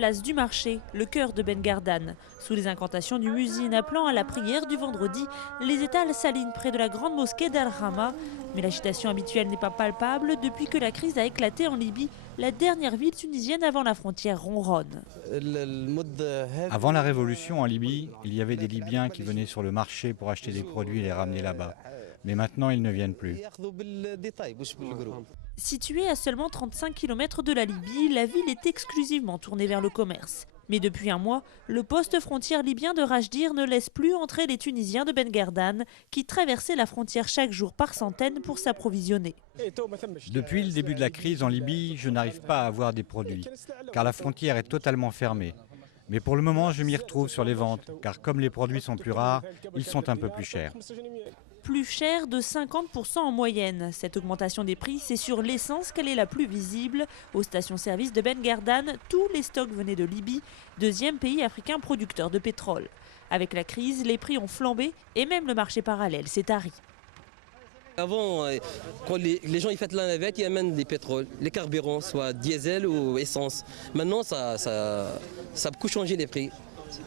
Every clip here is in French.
place du marché, le cœur de Ben Gardane. Sous les incantations du muezzin appelant à la prière du vendredi, les étals s'alignent près de la grande mosquée d'Al-Rama. Mais l'agitation habituelle n'est pas palpable depuis que la crise a éclaté en Libye. La dernière ville tunisienne avant la frontière ronronne. Avant la révolution en Libye, il y avait des Libyens qui venaient sur le marché pour acheter des produits et les ramener là-bas. Mais maintenant, ils ne viennent plus. Située à seulement 35 km de la Libye, la ville est exclusivement tournée vers le commerce. Mais depuis un mois, le poste frontière libyen de Rajdir ne laisse plus entrer les Tunisiens de Ben Gardane qui traversaient la frontière chaque jour par centaines pour s'approvisionner. Depuis le début de la crise en Libye, je n'arrive pas à avoir des produits, car la frontière est totalement fermée. Mais pour le moment, je m'y retrouve sur les ventes, car comme les produits sont plus rares, ils sont un peu plus chers. Plus cher de 50% en moyenne. Cette augmentation des prix, c'est sur l'essence qu'elle est la plus visible. Aux stations-service de Ben Gardane, tous les stocks venaient de Libye, deuxième pays africain producteur de pétrole. Avec la crise, les prix ont flambé et même le marché parallèle s'est tari. Avant, quand les gens ils font la navette, ils amènent des pétroles, les carburants, soit diesel ou essence. Maintenant, ça a beaucoup changé les prix.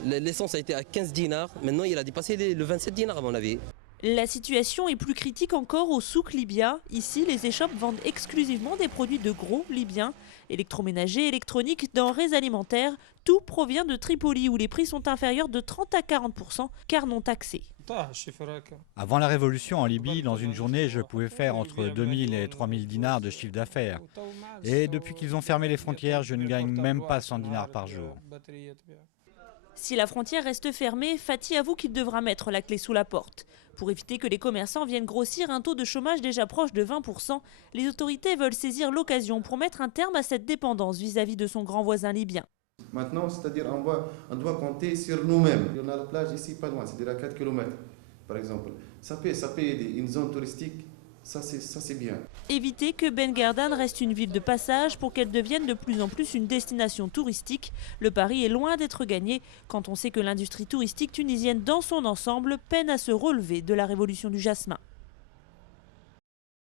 L'essence a été à 15 dinars, maintenant il a dépassé le 27 dinars à mon avis. La situation est plus critique encore au souk libyen. Ici, les échoppes vendent exclusivement des produits de gros libyens. Électroménagers, électroniques, denrées alimentaires, tout provient de Tripoli où les prix sont inférieurs de 30 à 40% car non taxés. Avant la révolution en Libye, dans une journée, je pouvais faire entre 2000 et 3000 dinars de chiffre d'affaires. Et depuis qu'ils ont fermé les frontières, je ne gagne même pas 100 dinars par jour. Si la frontière reste fermée, Fatih avoue qu'il devra mettre la clé sous la porte. Pour éviter que les commerçants viennent grossir un taux de chômage déjà proche de 20%, les autorités veulent saisir l'occasion pour mettre un terme à cette dépendance vis-à-vis de son grand voisin libyen. Maintenant, c'est-à-dire on doit compter sur nous-mêmes. On a la plage ici pas loin, c'est-à-dire à 4 km par exemple. Ça peut aider une zone touristique. Ça c'est bien. Éviter que Ben Gardane reste une ville de passage pour qu'elle devienne de plus en plus une destination touristique. Le pari est loin d'être gagné quand on sait que l'industrie touristique tunisienne dans son ensemble peine à se relever de la révolution du jasmin.